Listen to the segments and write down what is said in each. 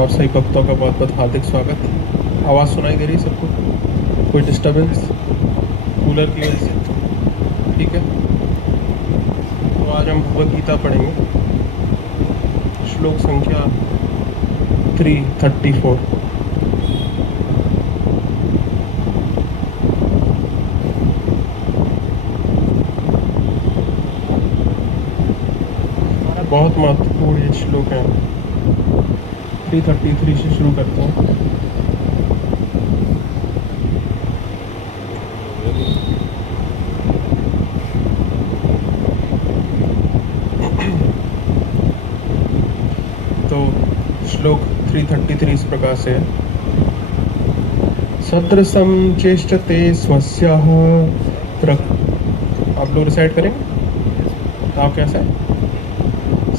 व्यावसायिक भक्तों का बहुत बहुत हार्दिक स्वागत। आवाज़ सुनाई दे रही है सबको? कोई डिस्टरबेंस कूलर की वजह से? ठीक है, तो आज हम भगवद गीता पढ़ेंगे, श्लोक संख्या 334। बहुत महत्वपूर्ण ये श्लोक है। 333 से शुरू करते हैं। तो श्लोक 333 इस प्रकार से है। सदृशं चेष्टते स्वस्यः आप लोग रिसाइड करेंगे? आप कैसा है?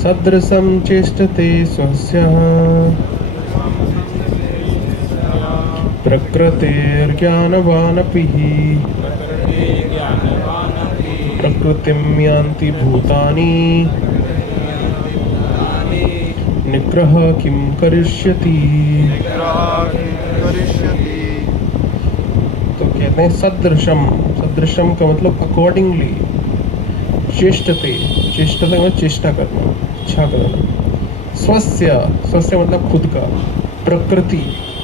सदृशं चेष्टते स्वस्यः प्रकृतेर्ज्ञानवानपि प्रकृतिं यान्ति भूतानि निग्रह किं करिष्यति। तो कहते हैं सदृशम, सदृशम का मतलब अकॉर्डिंगली, चेष्टते, चेष्टते मतलब चेष्टा करना, इच्छा करना। स्वस्य, स्वस्य मतलब खुद का। प्रकृति,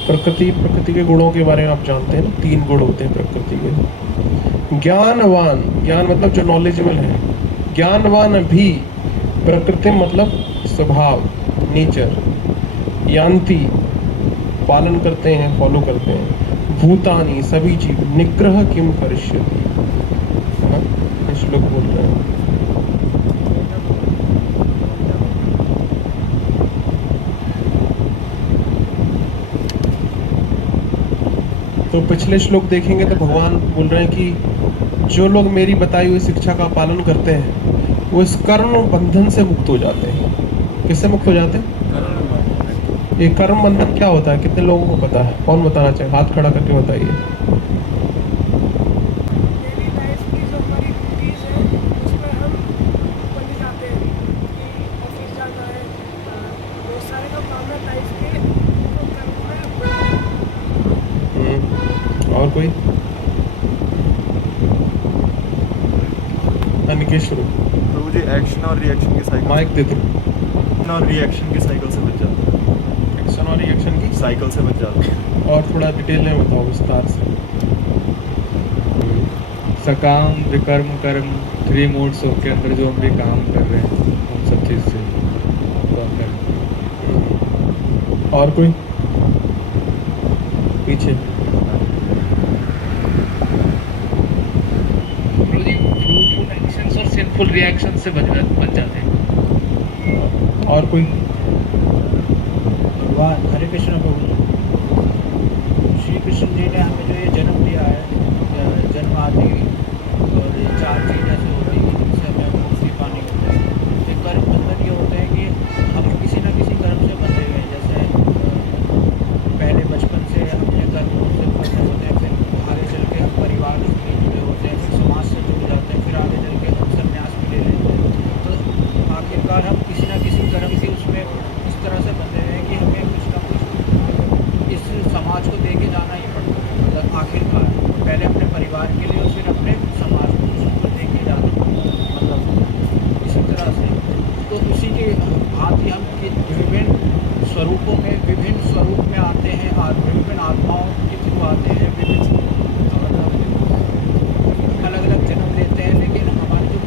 प्रकृति, प्रकृति के गुणों के बारे में आप जानते हैं ना, 3 गुण होते हैं प्रकृति के। ज्ञानवान, ज्ञान मतलब जो नॉलेजेबल है। ज्ञानवान भी, प्रकृति मतलब स्वभाव, नेचर। यान्ति पालन करते हैं, फॉलो करते हैं। भूतानि सभी जीव। निग्रह किम करिष्यति, श्लोक बोल रहे हैं। तो पिछले श्लोक देखेंगे तो भगवान बोल रहे हैं कि जो लोग मेरी बताई हुई शिक्षा का पालन करते हैं वो इस कर्म बंधन से मुक्त हो जाते हैं। किससे मुक्त हो जाते हैं? ये कर्म बंधन क्या होता है? कितने लोगों को पता है? कौन बताना चाहिए? हाथ खड़ा करके बताइए। और कोई? अनिकेश शुरू। प्रभु जी, एक्शन और रिएक्शन की साइकिल, माइक दे दो। एक्शन और रिएक्शन की साइकिल से बच जाते हैं। एक्शन और रिएक्शन की साइकिल से बच जाते हैं। और थोड़ा डिटेल में बताओ विस्तार से। सकाम, विकर्म, कर्म 3 मोड्स के अंदर जो हम भी काम कर रहे हैं उन सब चीज़ से कम कर। और कोई? पीछे फ्रूटफुल एक्शंस और सिंफुल रिएक्शन से बच जाते हैं। और कोई? भगवान हरे कृष्ण प्रभु, श्री कृष्ण जी ने हमें जो ये जन्म दिया है, जन्म आदि और ये 4 चीज़ ऐसे होती हैं जिनसे हमें मुक्ति पानी होती है। एक कर्म बंधन ये होते हैं कि हम किसी न किसी कर्म से बंधे हुए हैं। जैसे पहले बचपन से अपने कर्मों से बंधे होते हैं, फिर आगे चल के हम परिवार से जुड़े होते हैं, फिर समाज से जुड़ जाते हैं, फिर आगे चल के हम संन्यास भी ले लेते हैं। तो आखिरकार हम किसी न किसी कर्म से उसमें इस तरह से बंधे हुए हैं कि हमें कुछ ना कुछ इस समाज को दे के जाना ही पड़ता है। मतलब आखिरकार पहले अपने परिवार के लिए और फिर अपने समाज को कुछ दे के जाना पड़ता है। मतलब इसी तरह से तो उसी के भांति हम विभिन्न स्वरूपों में, विभिन्न स्वरूप में आते हैं और विभिन्न आत्माओं के थ्रू आते हैं, विभिन्न अलग अलग जन्म लेते हैं। लेकिन हमारे जो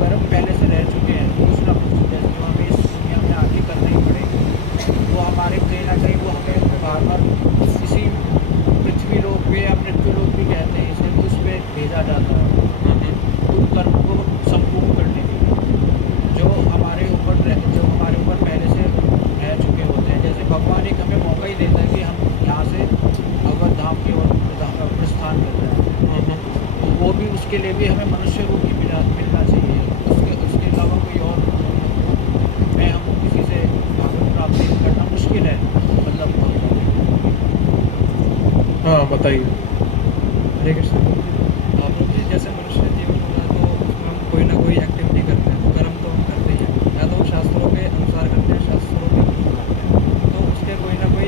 कर्म पहले से रह चुके हैं कुछ ना कुछ, जैसे जो हमें इस दुनिया में आगे करना ही पड़ेगा, तो हमारे कहीं ना कहीं वो हमें बार बार किसी पृथ्वी लोक पे या मृत्यु लोक भी कहते हैं इसे, उस पर भेजा जाता है उन कर्म को संपूर्ण करने के लिए जो हमारे ऊपर पहले से रह चुके होते हैं। जैसे भगवान एक हमें मौका ही देता है कि हम यहाँ से भगवत धाम की ओर प्रस्थान कर रहे हैं, तो वो भी उसके लिए भी हमें मनुष्य रूप ही मिलना चाहिए। उसके अलावा कोई और मैं हम किसी से भागवत प्राप्ति करना मुश्किल है। मतलब हाँ बताइए। हरे कृष्ण। जैसे मनुष्य जीवन होगा तो उसमें हम कोई ना कोई एक्टिविटी करते हैं, तो कर्म तो हम करते ही हैं, या तो शास्त्रों के अनुसार करते हैं, शास्त्रों के अनुसार करते हैं, तो उसके कोई ना कोई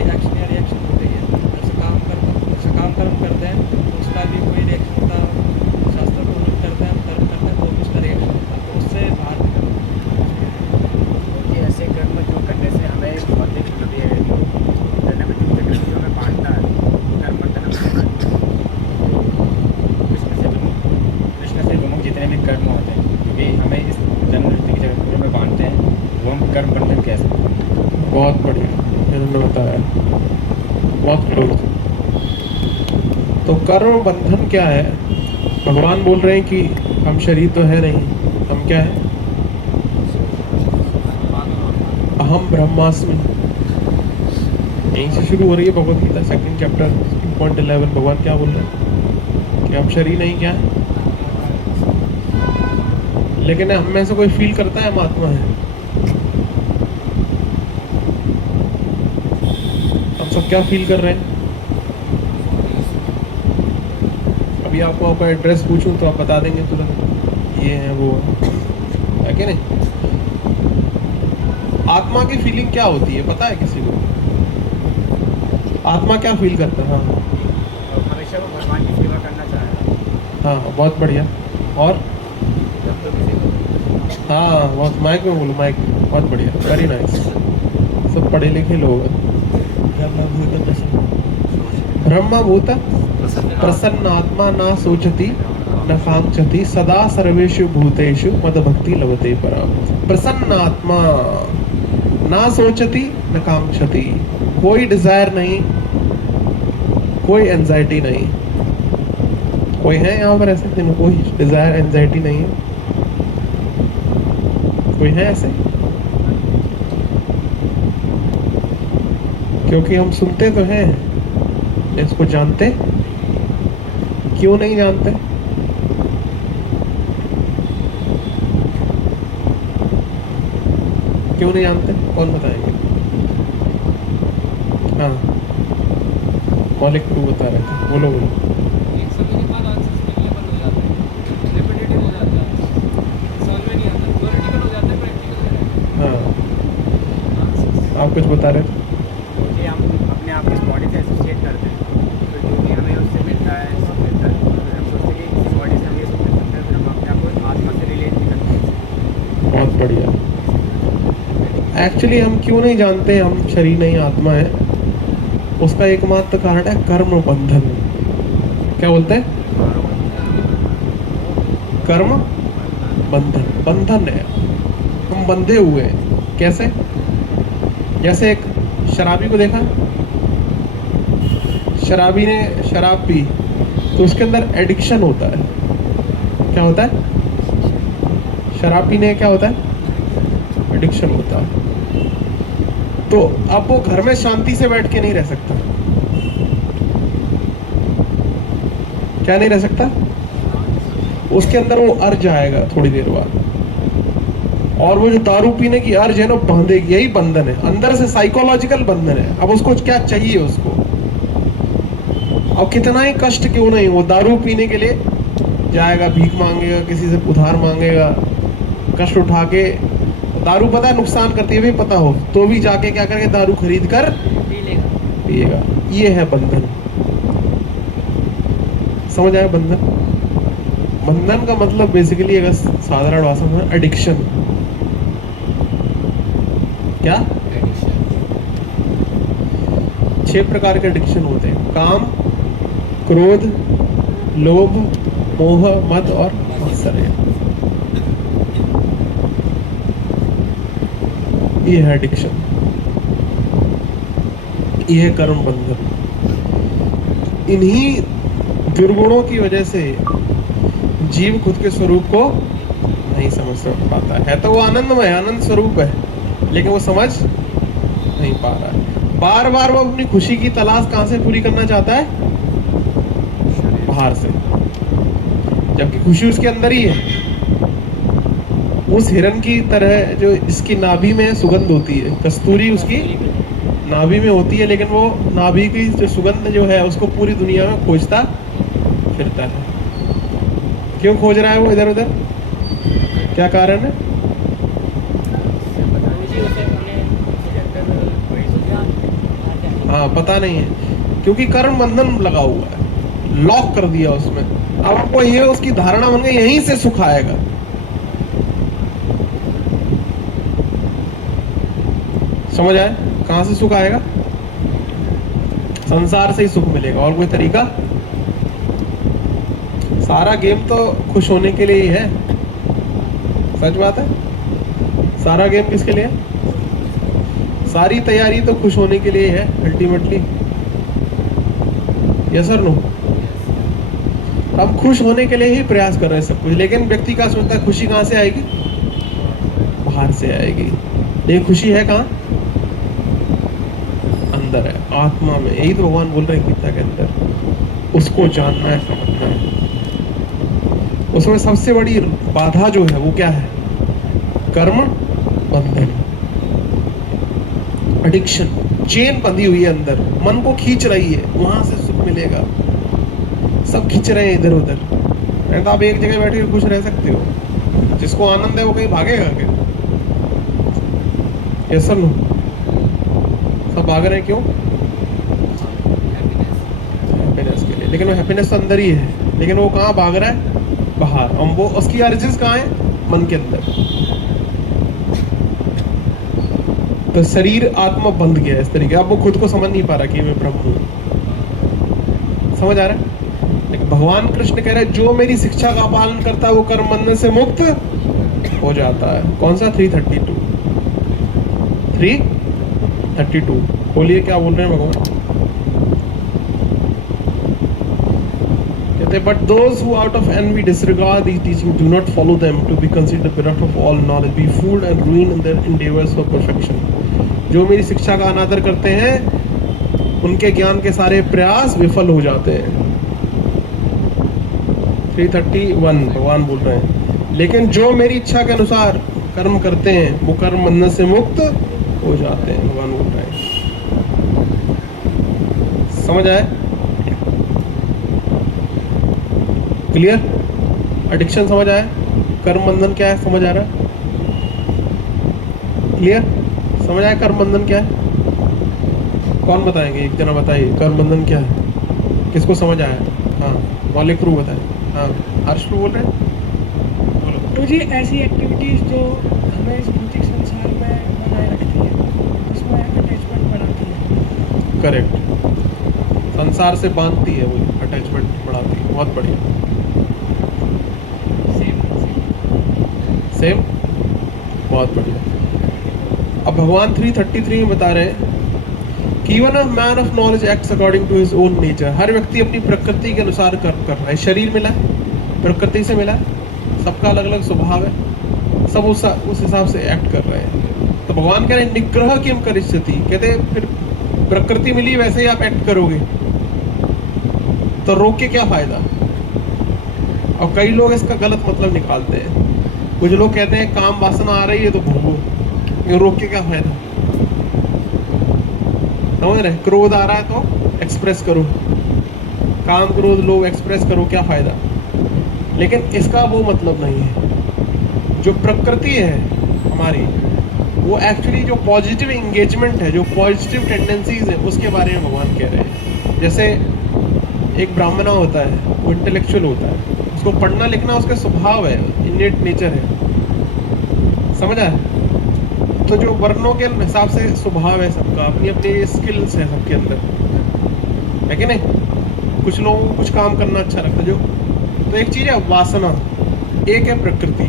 कर्म होते हैं, क्योंकि हमें इस जन्म मृत्यु की जगत में बांधते हैं, वो हम कर्म बंधन कह सकते हैं। बहुत बढ़िया, इन्होंने बताया, बहुत क्लोज। तो कर्म बंधन क्या है? भगवान बोल रहे हैं कि हम शरीर तो है नहीं, हम क्या है? अहम ब्रह्मास्मि। यहीं से शुरू हो रही है भगवत गीता, 2nd चैप्टर 2.11। भगवान क्या बोल रहे हैं कि हम शरीर नहीं क्या है, लेकिन हम में से कोई फील करता है हम आत्मा है? हम सब क्या फील कर रहे हैं? अभी आपको आपका एड्रेस पूछूं तो आप बता देंगे तुरंत, ये है वो है कि नहीं? आत्मा की फीलिंग क्या होती है पता है किसी को? आत्मा क्या फील करता है? हाँ हमेशा वो भगवान की सेवा करना चाहेगा। हाँ, बहुत बढ़िया। और जब तो किसी को हाँ, बहुत माइक में बोलो, माइक में। बहुत बढ़िया, वेरी नाइस। सब पढ़े लिखे लोग हैं। ब्रह्मभूत प्रसन्न आत्मा ना सोचती न कांक्षति सदा सर्वेषु भूतेषु मदभक्ति लभते पराम। प्रसन्न आत्मा, ना सोचती न कांक्षति, कोई डिजायर नहीं, कोई एंजाइटी नहीं। कोई है यहाँ पर ऐसे जिनको कोई डिजायर एंजाइटी नहीं है? कोई है ऐसे? क्योंकि हम सुनते तो हैं, इसको जानते क्यों नहीं जानते? क्यों नहीं जानते? कौन बताएंगे? हाँ, मौलिक तू बता रहे थे, बोलो बोलो। एक समय के बाद आंसर्स मिलने बंद हो जाते हैं, रिपीटेटिव हो जाता है, समझ में नहीं आता, थ्योरेटिकल हो जाता है, प्रैक्टिकल नहीं रहता। हाँ, आप कुछ बता रहे थे? क्योंकि हम अपने आप को इस बॉडी से एसोसिएट करते हैं, तो जो भी हमें उससे मिलता है, सुख मिलता है, तो हम सोचते हैं कि इस बॉडी से हम ये सुख मिल सकता है, फिर हम अपने आप को आत्मा से रिलेट भी करते हैं। बहुत बढ़िया। एक्चुअली हम क्यों नहीं जानते हम शरीर नहीं आत्मा है? उसका एकमात्र कारण है कर्म बंधन। क्या बोलते हैं? कर्म बंधन। बंधन है, हम बंधे हुए हैं। कैसे? जैसे एक शराबी को देखा, शराबी ने शराब पी तो उसके अंदर एडिक्शन होता है। क्या होता है? शराब पीने क्या होता है? एडिक्शन होता है। तो अब वो घर में शांति से बैठ के नहीं रह सकता। क्या नहीं रह सकता? उसके अंदर वो अर्ज आएगा थोड़ी देर बाद, और वो जो दारू पीने की अर्ज है ना, बांधेगी। यही बंधन है, अंदर से साइकोलॉजिकल बंधन है। अब उसको क्या चाहिए? उसको अब कितना ही कष्ट क्यों नहीं, वो दारू पीने के लिए जाएगा, भीख मांगेगा, किसी से उधार मांगेगा, कष्ट उठा के। दारू पता है नुकसान करती है, भी पता हो तो भी जाके क्या करेंगे? दारू खरीद कर पिएगा। ये है बंधन। समझ आया? बंधन, बंधन का मतलब बेसिकली अगर साधारण भाषा में एडिक्शन। क्या? 6 प्रकार के एडिक्शन होते हैं: काम, क्रोध, लोभ, मोह, मद और मात्सर्य। ये है एडिक्शन, ये है कर्म बंधन। इन्हीं दुर्गुणों की वजह से जीव खुद के स्वरूप को नहीं समझ पाता है। तो वो आनंदमय, आनंद स्वरूप है, लेकिन वो समझ नहीं पा रहा है। बार बार वो अपनी खुशी की तलाश कहां से पूरी करना चाहता है? बाहर से, जबकि खुशी उसके अंदर ही है। उस हिरण की तरह जो इसकी नाभि में सुगंध होती है, कस्तूरी उसकी नाभि में होती है, लेकिन वो नाभि की जो सुगंध जो है उसको पूरी दुनिया में खोजता फिरता है। क्यों खोज रहा है वो इधर उधर? क्या कारण है? हाँ, पता नहीं है, क्योंकि कर्म बंधन लगा हुआ है, लॉक कर दिया उसमें। अब आपको ये उसकी धारणा बन गई यहीं से सुख आएगा। समझ आए? कहां से सुख आएगा? संसार से ही सुख मिलेगा, और कोई तरीका? सारा गेम तो खुश होने के लिए ही है। सच बात है। सारा गेम किसके लिए है? सारी तैयारी तो खुश होने के लिए है अल्टीमेटली। यस और नो? हम खुश होने के लिए ही प्रयास कर रहे हैं सब कुछ, लेकिन व्यक्ति क्या सोचता है खुशी कहाँ से आएगी? बाहर से आएगी। लेकिन खुशी है कहाँ? अंदर है, आत्मा में। यही तो भगवान बोल रहे हैं गीता के अंदर, उसको जानना है, समझना है। उसमें सबसे बड़ी बाधा जो है वो क्या है? कर्म बंधन, एडिक्शन, चेन बंधी हुई है अंदर, मन को खींच रही है, वहां से सुख मिलेगा। सब खींच रहे हैं इधर उधर, नहीं तो आप एक जगह बैठ के खुश रह सकते हो। जिसको आनंद है वो कहीं भागेगा क्या? ये सब नो, सब भाग रहे हैं क्यों? हैप्पीनेस के लिए। लेकिन वो हैप्पीनेस तो अंदर ही है, लेकिन वो कहाँ भाग रहा है? बाहर। हम वो उसकी अर्जिस कहाँ है? मन के अंदर। तो शरीर आत्मा बंध गया इस तरीके। अब वो खुद को समझ नहीं पा रहा कि मैं ब्रह्म हूँ। समझ आ रहा है? लेकिन भगवान कृष्ण कह रहे हैं जो मेरी शिक्षा का पालन करता है वो कर्म बंधन से मुक्त हो जाता है। कौन सा? 332 332। बोलिए क्या बोल रहे हैं भगवान? कहते but those who out of envy disregard these teaching do not follow them to be considered bereft of all knowledge, be fooled and ruined in their endeavors for perfection। जो मेरी शिक्षा का अनादर करते हैं उनके ज्ञान के सारे प्रयास विफल हो जाते हैं। 331 भगवान बोल रहे हैं लेकिन जो मेरी इच्छा के अनुसार कर्म करते हैं वो कर्म बंधन से मुक्त हो जाते हैं। भगवान बोल रहे हैं। समझ आए? क्लियर? एडिक्शन समझ आया? कर्म बंधन क्या है समझ आ रहा है? क्लियर? समझ आया कर्म बंधन क्या है? कौन बताएंगे? एक जना बताइए कर्म बंधन क्या है। किसको समझ आया? हाँ मौलिक रूप बताए। हाँ हर्ष बोल रहे हैं, बोलो। तो जी ऐसी एक्टिविटीज़ जो हमें इस भौतिक संसार में बनाए रखती है, उसमें अटैचमेंट बनाती है। करेक्ट। संसार से बांधती है, वो अटैचमेंट बढ़ाती है। बहुत बढ़िया। सेम, बहुत बढ़िया। अब भगवान 333 में बता रहे हैं कि even a man of knowledge acts according to his own nature. हर व्यक्ति अपनी प्रकृति के अनुसार कर्म कर रहा है। शरीर मिला है, प्रकृति से मिला है, सबका अलग अलग स्वभाव है, सब उस हिसाब से एक्ट कर रहे हैं। तो भगवान कह रहे हैं निग्रह किम करिष्यति, कहते हैं फिर प्रकृति मिली वैसे ही आप एक्ट करोगे तो रोक के क्या फायदा। और कई लोग इसका गलत मतलब निकालते हैं। कुछ लोग कहते हैं काम वासना आ रही है तो भोगो, ये रोक के क्या फायदा। समझ रहे? क्रोध आ रहा है तो एक्सप्रेस करो, काम क्रोध लोभ एक्सप्रेस करो, क्या फायदा। लेकिन इसका वो मतलब नहीं है। जो प्रकृति है हमारी, वो एक्चुअली जो पॉजिटिव इंगेजमेंट है, जो पॉजिटिव टेंडेंसीज है, उसके बारे में भगवान कह रहे हैं। जैसे एक ब्राह्मण होता है, वो इंटेलेक्चुअल होता है, उसको पढ़ना लिखना उसका स्वभाव है, इनेट नेचर है। समझ आया? तो जो वर्णों के हिसाब से स्वभाव है सबका, अपनी अपनी स्किल्स है सबके अंदर, है कि नहीं? कुछ लोगों को कुछ काम करना अच्छा लगता है। जो तो एक चीज़ है वासना, एक है प्रकृति।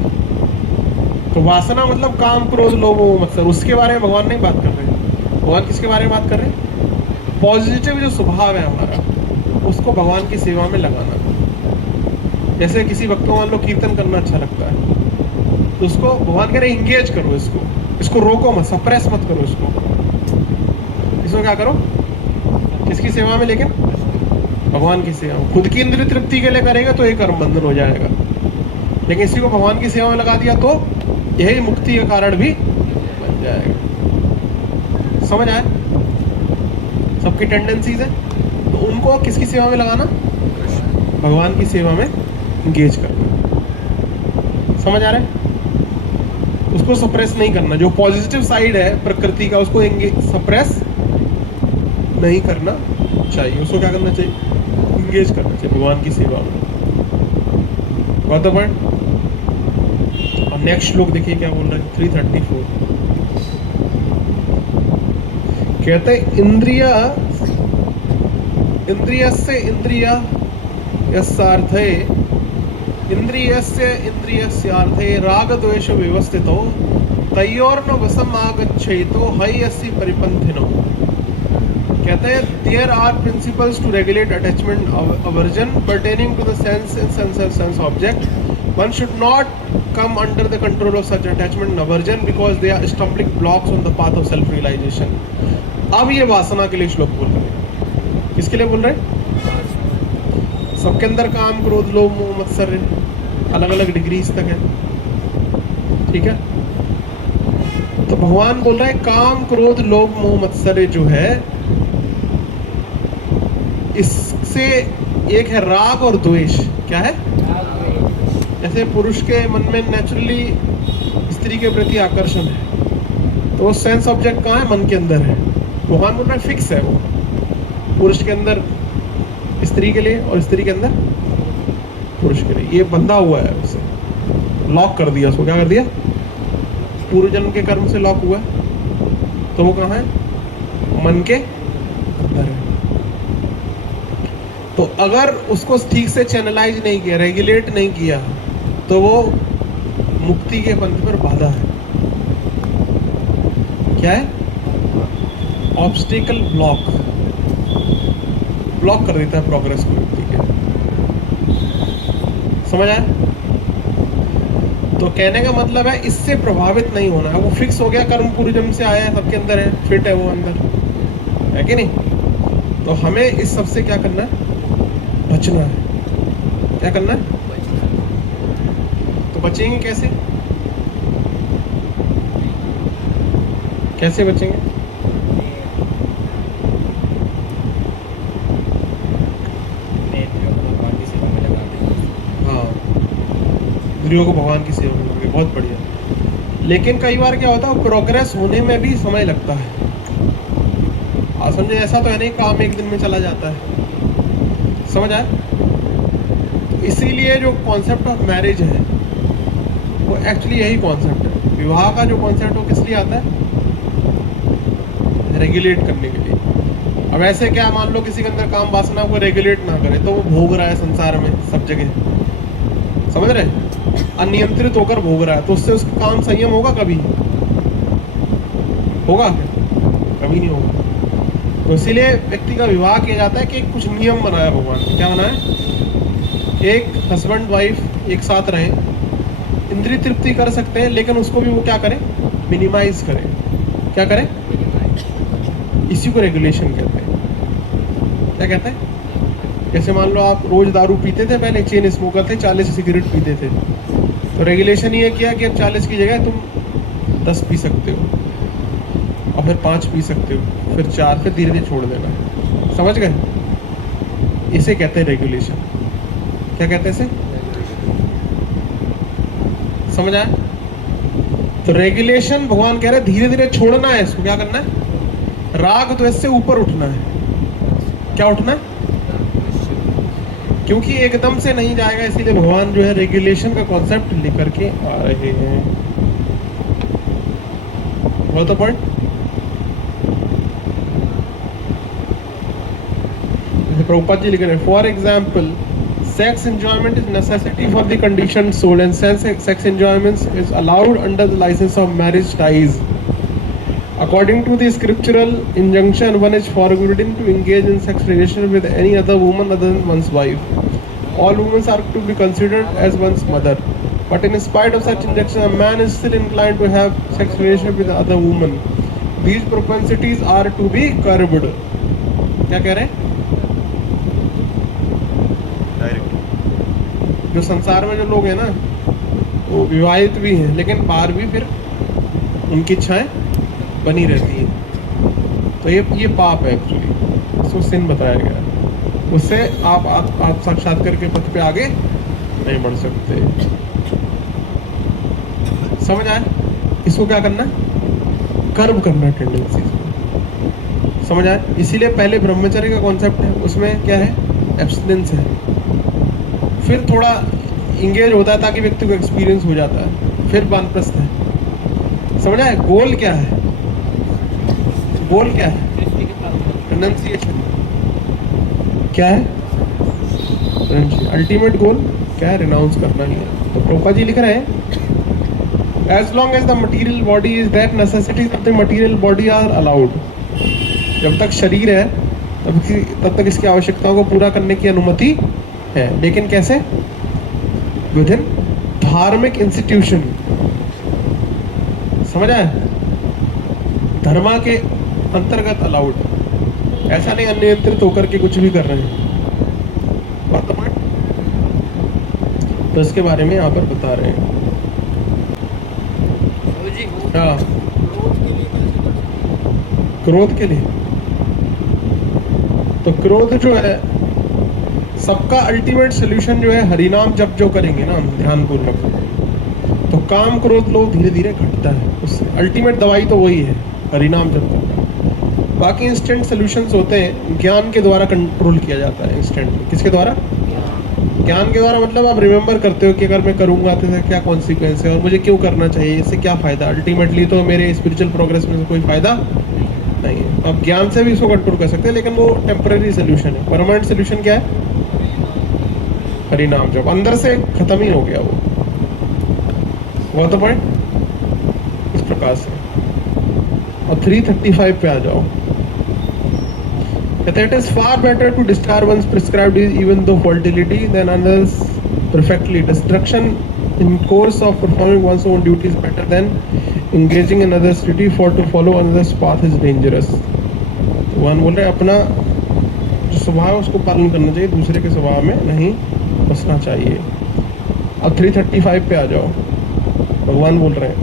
तो वासना मतलब काम क्रोध लोभ मतलब, उसके बारे में भगवान नहीं बात कर रहे हैं। भगवान किसके बारे में बात कर रहे हैं? पॉजिटिव जो स्वभाव है हमारा, उसको भगवान की सेवा में लगाना। जैसे किसी भक्त को मान लो कीर्तन करना अच्छा लगता है, तो उसको भगवान कह रहे हैं इंगेज करो, इसको रोको मत, सप्रेस मत करो इसको क्या करो? किसकी सेवा में? लेकिन भगवान की सेवा में। खुद की इंद्रिय तृप्ति के लिए करेगा तो ये कर्म बंधन हो जाएगा, लेकिन इसी को भगवान की सेवा में लगा दिया तो यही मुक्ति का कारण भी बन जाएगा। समझ आए? सबकी टेंडेंसीज है, तो उनको किसकी सेवा में लगाना? भगवान की सेवा में इंगेज करना। समझ आ रहा है? उसको सप्रेस नहीं करना। जो पॉजिटिव साइड है प्रकृति का, उसको सप्रेस नहीं करना चाहिए। उसको क्या करना चाहिए? इंगेज करना चाहिए भगवान की सेवा में। बात तो पॉइंट। और नेक्स्ट श्लोक देखिए क्या बोल रहे हैं 334। कहते इंद्रिया यस्यार्थे इंद्रियस्य इंद्रियस्यार्थे रागद्वेष व्यवस्थितो तयोर्न वसम आगच्छेतो हयसि परिपंथिनो। कहते हैं there are principles to regulate attachment aversion pertaining to the sense object. One should not come under the control of such attachment and aversion because they are stumbling blocks on the path of self realization। अब ये वासना के लिए श्लोक बोल रहे हैं। किसके लिए बोल रहे हैं? सबके अंदर काम क्रोध लोभ मोह मत्सर्य अलग अलग डिग्रीज तक है, ठीक है। तो भगवान बोल रहे हैं काम क्रोध लोभ मोह मत्सर्य जो है, इससे एक है राग और द्वेष। क्या है? जैसे पुरुष के मन में नेचुरली स्त्री के प्रति आकर्षण है, तो वो सेंस ऑब्जेक्ट कहाँ है? मन के अंदर है। भगवान बोल रहा है फिक्स है वो, पुरुष के अंदर स्त्री के लिए और स्त्री के अंदर पुरुष के लिए, ये बंधा हुआ है, उसे लॉक कर दिया, उसको क्या कर दिया? पूर्व जन्म के कर्म से लॉक हुआ है, तो वो कहाँ है? मन के अंदर है। तो अगर उसको ठीक से चैनलाइज नहीं किया, रेगुलेट नहीं किया, तो वो मुक्ति के पंथ पर बाधा है। क्या है? ऑब्स्टिकल ब्लॉक, ब्लॉक कर देता है प्रोग्रेस को व्यक्ति के। समझ आया? तो कहने का मतलब है इससे प्रभावित नहीं होना है। वो फिक्स हो गया, कर्म पूर्व जन्म से आया है, सबके अंदर है, फिट है वो अंदर, है कि नहीं? तो हमें इस सब से क्या करना है? बचना है। क्या करना है? तो बचेंगे कैसे? कैसे बचेंगे? हाँ, इंद्रियों को भगवान की सेवा में लगाएंगे, बहुत बढ़िया। लेकिन कई बार क्या होता है, प्रोग्रेस होने में भी समय लगता है। आप समझे, ऐसा तो है नहीं काम एक दिन में चला जाता है। समझ आया? तो इसीलिए जो कॉन्सेप्ट ऑफ मैरिज है वो एक्चुअली यही कॉन्सेप्ट है। विवाह का जो कॉन्सेप्ट वो किस लिए आता है? रेगुलेट करने के लिए। अब ऐसे क्या, मान लो किसी के अंदर काम वासना को रेगुलेट ना करे तो वो भोग रहा है संसार में सब जगह, समझ रहे? अनियंत्रित होकर भोग रहा है, तो उससे उसका काम संयम होगा? कभी होगा? कभी नहीं होगा। तो इसीलिए व्यक्ति का विवाह किया जाता है कि कुछ नियम बनाया भगवान ने। क्या बनाया? एक हस्बैंड वाइफ एक साथ रहें, इंद्रिय तृप्ति कर सकते हैं, लेकिन उसको भी वो क्या करें? मिनिमाइज करें। क्या करें? इसी को रेगुलेशन कहते हैं। क्या कहते हैं? जैसे मान लो आप रोज दारू पीते थे, पहले चेन स्मोकर थे, 40 सिगरेट पीते थे, तो रेगुलेशन ये किया कि अब 40 की जगह तुम 10 पी सकते हो, और फिर 5 पी सकते हो, फिर 4, फिर धीरे धीरे छोड़ देना। समझ गए? इसे कहते हैं रेगुलेशन। क्या कहते हैं इसे? समझ आया? तो रेगुलेशन भगवान कह रहे धीरे धीरे छोड़ना है इसको। क्या करना है? राग द्वेष से ऊपर उठना है। क्या उठना है? क्योंकि एकदम से नहीं जाएगा, इसीलिए भगवान जो है रेगुलेशन का कॉन्सेप्ट लेकर के आ रहे हैं। वो तो पॉइंट प्रभुपाद जी लिख रहे हैं, for example sex enjoyment is necessity for the conditioned soul and sex enjoyment is allowed under the license of marriage ties. According to the scriptural injunction, one is forbidden to engage in sex relation with any other woman other than one's wife. All women are to be considered as one's mother. But in spite of such injunction, a man is still inclined to have sex relation with other women. These propensities are to be curbed. क्या कह रहे हैं? जो संसार में जो लोग हैं ना, वो विवाहित भी हैं, लेकिन बाहर भी फिर उनकी इच्छाएं बनी रहती हैं। तो ये पाप है एक्चुअली, इसको सिन बताया गया है। उससे आप साक्षात्कार के पथ पे आगे नहीं बढ़ सकते। समझ आए? इसको क्या करना? कर्म करना टेंडेंसी। समझ आए? इसीलिए पहले ब्रह्मचर्य का कॉन्सेप्ट है, उसमें क्या है? एब्स्टिनेंस है। फिर थोड़ा इंगेज होता है ताकि व्यक्ति को एक्सपीरियंस हो जाता है, फिर वानप्रस्थ है। समझ आए? गोल क्या है? गोल क्या है? रिनंसिएशन। क्या है? अल्टीमेट गोल क्या है, रिनाउंस करना ही है। तो प्रभुपाद जी लिख रहे हैं as long as the material body is that necessities of the material body are allowed. जब तक शरीर है तब तक इसकी आवश्यकताओं को पूरा करने की अनुमति है, लेकिन कैसे? विद इन धार्मिक इंस्टीट्यूशन। समझ आए? धर्मा के अंतर्गत अलाउड, ऐसा नहीं अनियंत्रित होकर के कुछ भी कर रहे हैं। वर्तमान तो इसके बारे में यहाँ पर बता रहे हैं। हाँ, क्रोध के लिए तो क्रोध जो है सबका अल्टीमेट सोल्यूशन जो है हरिनाम जब जो करेंगे ना ध्यान पूर्वक, तो काम क्रोध लोग धीरे धीरे घटता है। उससे अल्टीमेट दवाई तो वही है, हरिनाम जब करना। बाकी इंस्टेंट सोल्यूशंस होते हैं, ज्ञान के द्वारा कंट्रोल किया जाता है इंस्टेंट। किसके द्वारा? ज्ञान के द्वारा। मतलब आप रिमेंबर करते हो कि अगर मैं करूंगा तो इसका क्या कॉन्सिक्वेंस है और मुझे क्यों करना चाहिए, इससे क्या फ़ायदा। अल्टीमेटली तो मेरे स्पिरिचुअल प्रोग्रेस में कोई फ़ायदा नहीं है। आप ज्ञान से भी इसको कंट्रोल कर सकते हैं, लेकिन वो टेम्परेरी सोल्यूशन है। परमानेंट सोल्यूशन क्या है? हरिनाम जब अंदर से खत्म ही हो गया वो तो पॉइंट इस प्रकार से। और 335 पे आ जाओ। कहते हैं it is far better to discharge one's prescribed even though faultily than others perfectly. Destruction in course of performing one's own duty is better than engaging in others' duty, for to follow another's path is dangerous। तो भगवान बोल रहे हैं अपना जो स्वभाव है उसको पालन करना चाहिए, दूसरे के स्वभाव में नहीं बसना चाहिए। अब 335 पे आ जाओ। भगवान बोल रहे हैं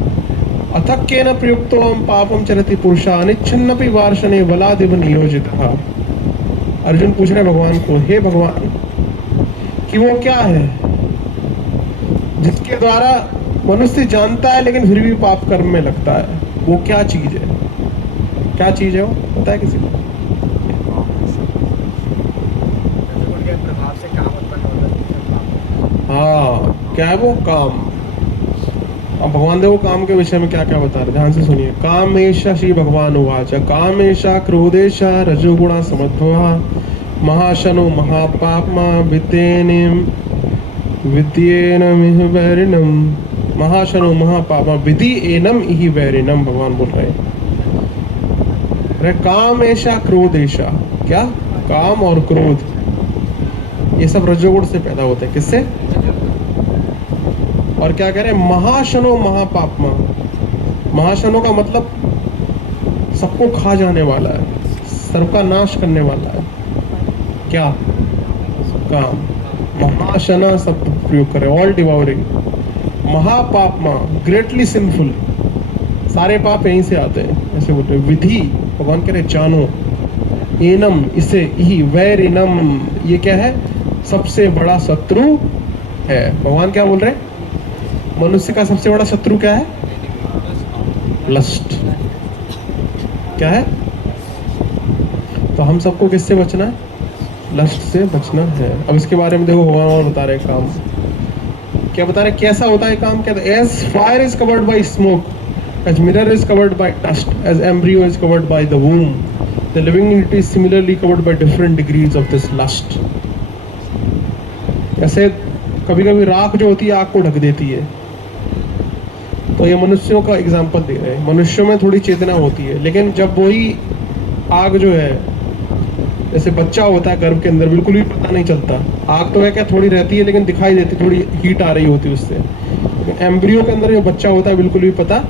अथक्केन प्रयुक्तो पापम चरति पुरुषा अनिच्छन्नपि वार्षणे बलादिव नियोजितः। अर्जुन पूछ रहे भगवान को, हे भगवान कि वो क्या है जिसके द्वारा मनुष्य जानता है लेकिन फिर भी पाप कर्म में लगता है? वो क्या चीज है? क्या चीज है वो? पता है किसी को? उनके प्रभाव से काम उत्पन्न होता है। हाँ, क्या है वो? काम। अब भगवान देखो काम के विषय में क्या क्या बता रहे, ध्यान से सुनिए। कामेशा श्री भगवान उवाच कामेशा क्रोधेशा रजोगुणा समद्भवा महाशनो महापापमा विद्येनमिह वैरिणम। महाशनो महापापा विधि एनम ही वैरिणम। भगवान बोल रहे हैं काम ऐसा क्रोध ऐसा। क्या? काम और क्रोध ये सब रजोगुण से पैदा होते हैं। किससे? और क्या कह रहे हैं? महाशनो महापापमा। महाशनो का मतलब सबको खा जाने वाला है, सबका नाश करने वाला है। क्या? काम। महाशना शब्द प्रयोग करें, ऑल डिवाउरिंग। महापापमा ग्रेटली सिंफुल। सारे पाप यहीं से आते हैं, ऐसे बोलते हैं। विधि भगवान कह रहे जानो। एनम इसे ही वैरिनम ये क्या है? सबसे बड़ा शत्रु है। भगवान क्या बोल रहे हैं? मनुष्य का सबसे बड़ा शत्रु क्या है? लस्ट। क्या है? तो हम सबको किससे बचना है? लस्ट से बचना है। अब इसके बारे में देखो भगवान और बता रहे काम। क्या बता रहे? कैसा होता है काम? क्या? As fire is covered by smoke, as mirror is covered by dust, as embryo is covered by the womb, the living entity is similarly covered by different degrees of this lust. ऐसे कभी कभी राख जो होती है आग को ढक देती है। तो ये मनुष्यों का एग्जाम्पल दे रहे हैं। मनुष्यों में थोड़ी चेतना होती है, लेकिन जब वही आग जो है, जैसे बच्चा होता है गर्भ के अंदर, बिल्कुल भी पता नहीं चलता। आग तो है क्या, थोड़ी रहती है लेकिन दिखाई देती, थोड़ी हीट आ रही होती है उससे। एम्ब्रियो के अंदर जो बच्चा होता है बिल्कुल भी पता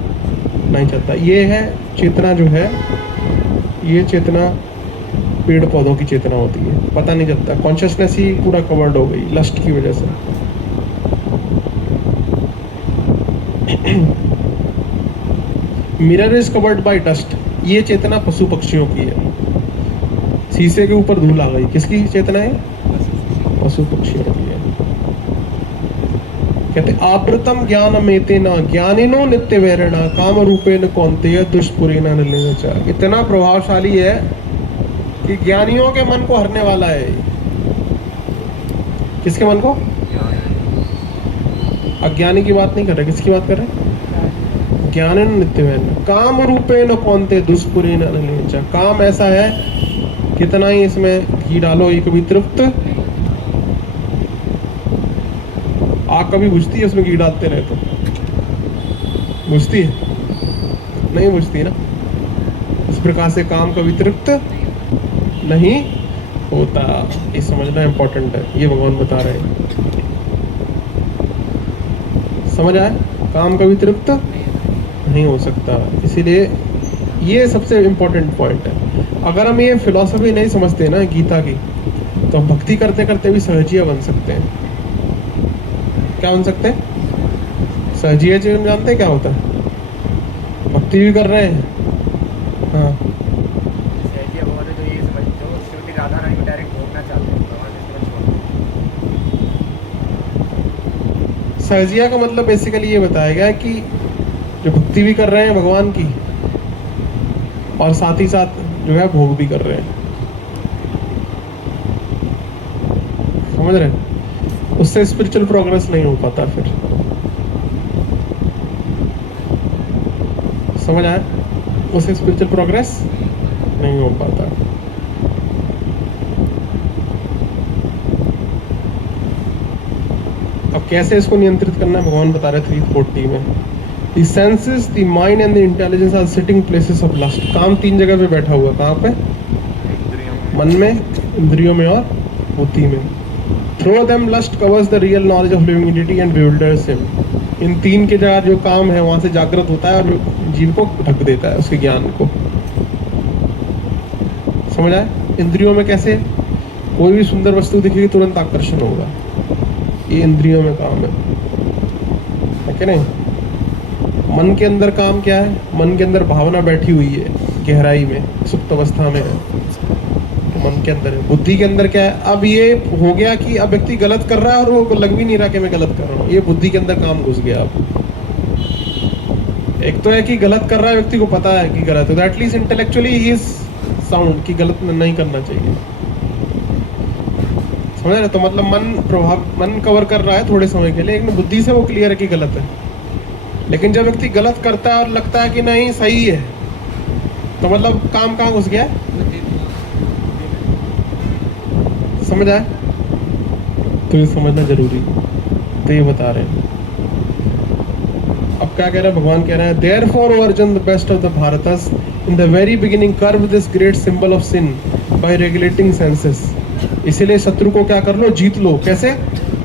नहीं चलता। ये है चेतना जो है, ये चेतना पेड़ पौधों की चेतना होती है, पता नहीं चलता। कॉन्शियसनेस ही पूरा कवर्ड हो गई लस्ट की वजह से। Mirror is covered by dust, ये चेतना पशु पक्षियों की है। शीशे के ऊपर धूल आ गई, किसकी चेतना है? पशु पक्षियों की है। कहते आवृतम ज्ञानमेतेन ज्ञानिनो नित्य वैरिणा काम रूपेण कौन्तेय दुष्पुरेण निलेन। इतना प्रभावशाली है कि ज्ञानियों के मन को हरने वाला है। किसके मन को? अज्ञानी की बात नहीं कर रहे, किसकी बात कर रहे? ज्ञानिनो नित्य वैरिणा काम रूपेण कौन्तेय दुष्पुरेण निलेन। काम ऐसा है कितना ही इसमें घी डालो ये कभी तृप्त आग कभी बुझती है उसमें घी डालते रहे तो? बुझती है? नहीं बुझती ना। इस प्रकार से काम कभी तृप्त नहीं होता, ये समझना इम्पोर्टेंट है, ये भगवान बता रहे हैं। समझ आए? काम कभी तृप्त नहीं हो सकता, इसीलिए ये सबसे इम्पोर्टेंट पॉइंट है। अगर हम ये फिलॉसफी नहीं समझते ना गीता की, तो हम भक्ति करते करते भी सहजिया बन सकते हैं। क्या बन सकते हैं? सहजिया जीवन जानते हैं क्या होता है? भक्ति भी कर रहे हैं, हाँ, सहजिया वो वाले जो ये समझ जो श्रीमती राधा रानी को डायरेक्ट भोगना चाहते हैं, भगवान ने समझ छोड़। सहजिया का मतलब बेसिकली ये बताया गया है कि जो भक्ति भी कर रहे हैं भगवान की और साथ ही साथ जो है भोग भी कर रहे हैं, समझ रहे हैं? उससे स्पिरिचुअल प्रोग्रेस नहीं हो पाता फिर। समझ आया? उससे स्पिरिचुअल प्रोग्रेस नहीं हो पाता। अब कैसे इसको नियंत्रित करना है भगवान बता रहे 340 में। The senses, the mind and the intelligence are sitting places of lust। काम तीन जगह पे बैठा हुआ, कहाँ पे? मन में, इंद्रियों में और बुद्धि में। Through them lust covers the real knowledge of living entity and bewilders him। इन तीन के जगह जो काम है वहां से जागृत होता है और जीव को ढक देता है उसके ज्ञान को। समझ आए? इंद्रियों में कैसे? कोई भी सुंदर वस्तु दिखेगी तुरंत आकर्षण होगा, ये इंद्रियों में काम है कि नहीं? मन के अंदर काम क्या है? मन के अंदर भावना बैठी हुई है गहराई में, सुप्त अवस्था में है, तो मन के अंदर है। बुद्धि के अंदर क्या है? अब ये हो गया कि अब व्यक्ति गलत कर रहा है और वो लग भी नहीं रहा कि मैं गलत कर रहा हूँ, ये बुद्धि के अंदर काम घुस गया। अब एक तो है कि गलत कर रहा है, व्यक्ति को पता है कि गलत है, तो at least intellectually he is sound कि गलत नहीं करना चाहिए। समझ रहे? तो मतलब मन कवर कर रहा है थोड़े समय के लिए, लेकिन बुद्धि से वो क्लियर है कि गलत है। लेकिन जब व्यक्ति गलत करता है और लगता है कि नहीं सही है, तो मतलब काम कहाँ घुस गया? समझ आए? तो ये समझना जरूरी है, तो ये बता रहे हैं। अब क्या कह रहे हैं भगवान? कह रहे हैं Therefore, O Arjun, the best of the Bharatas, in the very beginning curb this great symbol of sin by regulating senses। इसीलिए शत्रु को क्या कर लो? जीत लो। कैसे?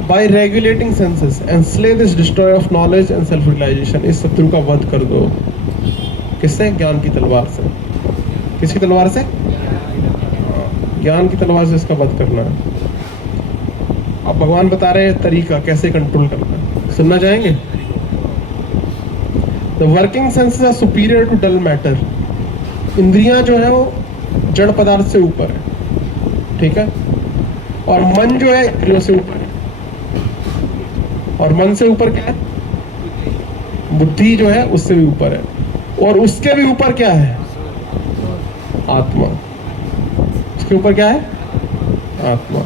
By regulating senses and slay this destroyer of knowledge and self-realization। इस शत्रु का वध कर दो। किससे? ज्ञान की तलवार से। किसकी तलवार से? ज्ञान की तलवार से इसका वध करना है। अब भगवान बता रहे हैं तरीका कैसे कंट्रोल करना है, सुनना चाहेंगे? The working senses are superior to dull matter। इंद्रियां जो है वो जड़ पदार्थ से ऊपर है, ठीक है? और मन जो है इंद्रियों से ऊपर है। और मन से ऊपर क्या है? बुद्धि जो है उससे भी ऊपर है। और उसके भी ऊपर क्या है? आत्मा। उसके ऊपर क्या है? आत्मा।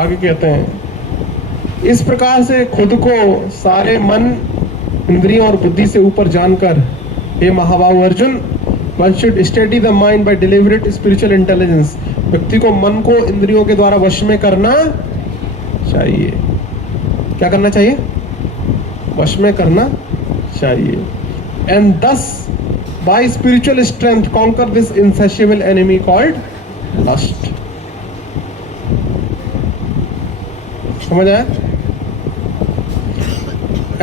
आगे कहते हैं इस प्रकार से खुद को सारे मन, इंद्रियों और बुद्धि से ऊपर जानकर, हे महाबाहु Arjun, one should steady the mind by deliberate spiritual intelligence। व्यक्ति को मन को इंद्रियों के द्वारा वश में करना चाहिए। क्या करना चाहिए? वश में करना चाहिए। And thus by spiritual strength conquer this insatiable enemy called lust। समझ आया?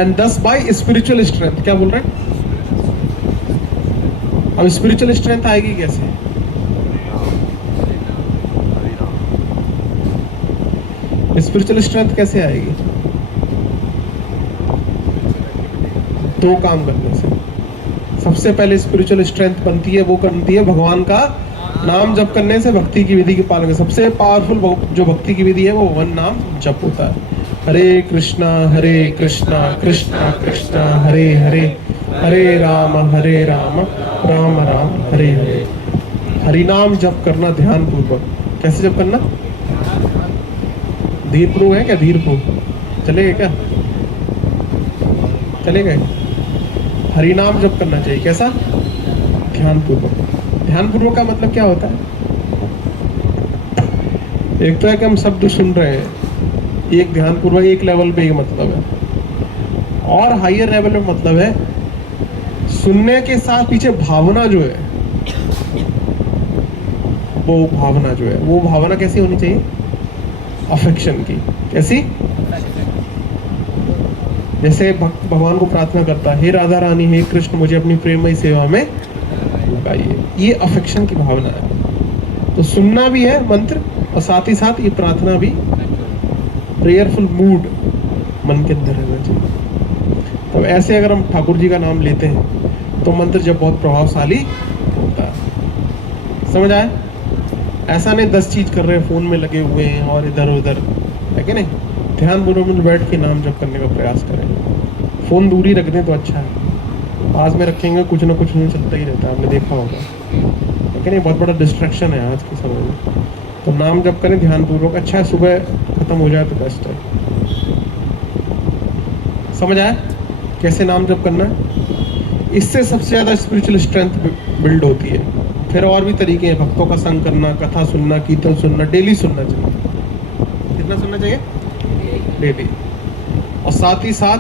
And thus by spiritual strength, क्या बोल रहे हैं? अब स्पिरिचुअल स्ट्रेंथ आएगी कैसे? स्पिरिचुअल स्ट्रेंथ कैसे आएगी? दो काम करने से। सबसे पहले स्पिरिचुअल स्ट्रेंथ बनती है, वो बनती है भगवान का नाम जप करने से, भक्ति की विधि के पालन। सबसे पावरफुल जो भक्ति की विधि है वो वन नाम जप होता है। हरे कृष्णा कृष्णा कृष्णा हरे हरे, हरे राम राम राम हरे हरे। हरिनाम जप करना ध्यान पूर्वक। कैसे जप करना? धीरपूर्वक है क्या? धीरपूर्वक चलेगा क्या? चलेगा? हरिनाम जप करना चाहिए। कैसा? ध्यान पूर्वक। ध्यान पूर्वक का मतलब क्या होता है? एक तो है कि हम शब्द सुन रहे हैं, एक ध्यानपूर्वक एक लेवल पे ये मतलब है। और हायर लेवल में मतलब है सुनने के साथ पीछे भावना जो है, वो भावना जो है, वो भावना कैसी होनी चाहिए? अफेक्शन की। कैसी? जैसे भक्त भगवान को प्रार्थना करता है, हे राधा रानी, हे कृष्ण, मुझे अपनी प्रेममयी सेवा में लगाइए। ये अफेक्शन की भावना है। तो सुनना भी है मंत्र और साथ ही साथ ये प्रार्थना भी, प्रेयरफुल मूड मन के अंदर रहना चाहिए। तो ऐसे अगर हम ठाकुर जी का नाम लेते हैं तो मंत्र जब बहुत प्रभावशाली होता है। समझ आया? ऐसा नहीं 10 चीज कर रहे हैं, फोन में लगे हुए हैं और इधर उधर, है कि नहीं? ध्यान पूर्वक में बैठ के नाम जप करने का प्रयास करें। फोन दूर ही रख दें तो अच्छा है। पास में रखेंगे कुछ ना कुछ नहीं चलता ही रहता है, आपने देखा होगा, है कि नहीं? बहुत बड़ा डिस्ट्रैक्शन है आज के समय में। तो नाम जप करें ध्यान पूर्वक। अच्छा है, सुबह खत्म हो जाए तो बेस्ट है। समझ आया कैसे नाम जप करना है? इससे सबसे ज़्यादा स्पिरिचुअल स्ट्रेंथ बिल्ड होती है। फिर और भी तरीके हैं, भक्तों का संग करना, कथा सुनना, कीर्तन सुनना, डेली सुनना चाहिए। कितना सुनना चाहिए? डेली। और साथ ही साथ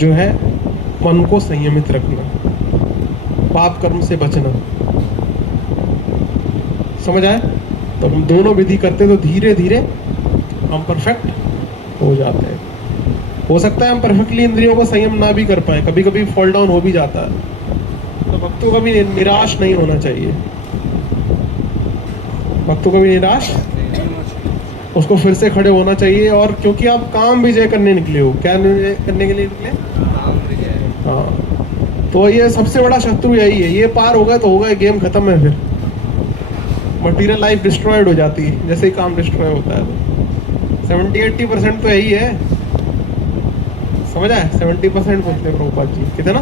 जो है मन को संयमित रखना, पाप कर्म से बचना। समझ आए? तो हम दोनों विधि करते तो धीरे धीरे हम परफेक्ट हो जाते हैं। हो सकता है हम परफेक्टली इंद्रियों को संयम ना भी कर पाए, कभी कभी फॉल डाउन हो भी जाता है। तो भक्तों का भी निराश नहीं होना चाहिए। भक्तों का भी निराश, उसको फिर से खड़े होना चाहिए। और क्योंकि आप काम विजय करने निकले हो, क्या करने के लिए निकले? हाँ, तो ये सबसे बड़ा शत्रु यही है। ये पार हो गया तो हो गया, गेम खत्म है। फिर मटीरियल लाइफ डिस्ट्रॉयड हो जाती है जैसे ही काम डिस्ट्रॉय होता है। तो 70-80% तो यही है। समझ आए? 70% बोलते हैं प्रभुपाद जी, कितना?